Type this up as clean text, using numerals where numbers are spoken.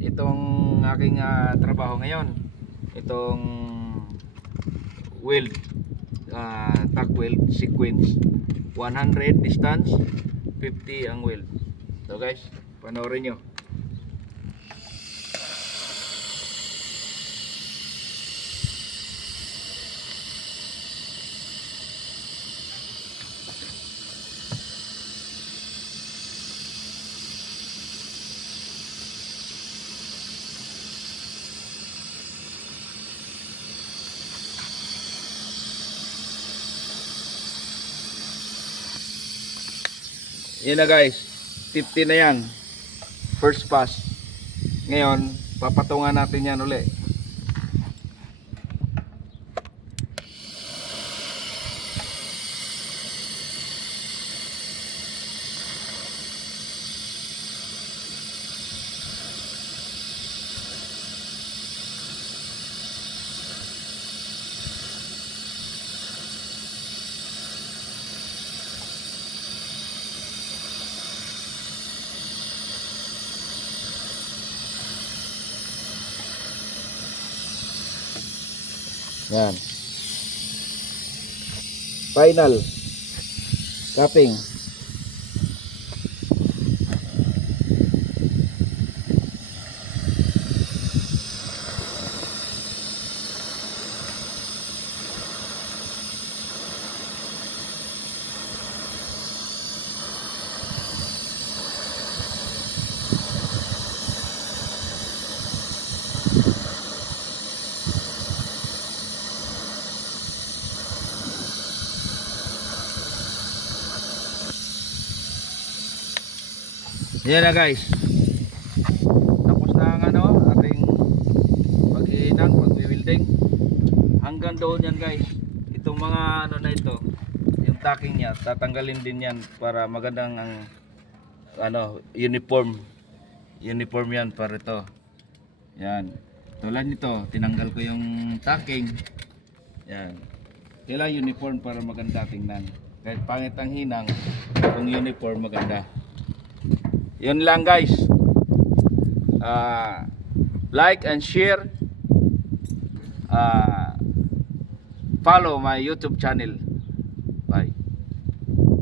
itong aking trabaho ngayon. Itong weld, tack weld sequence. 100 distance, 50 ang weld. So guys, panoorin nyo. Yan na guys, 50 na yan, first pass. Ngayon papatungan natin yan uli. Yan. Final capping. Yan na guys, tapos na ang ating paghihinang, pag-wielding. Hanggang doon yan guys. Itong mga na ito, yung tacking niya, tatanggalin din yan para magandang ang uniform yan para ito. Yan, tulad nito, tinanggal ko yung tacking. Yan, kailangan uniform para maganda tingnan. Kahit pangit ang hinang, kung uniform maganda. Yun lang guys. Like and share. Follow my YouTube channel.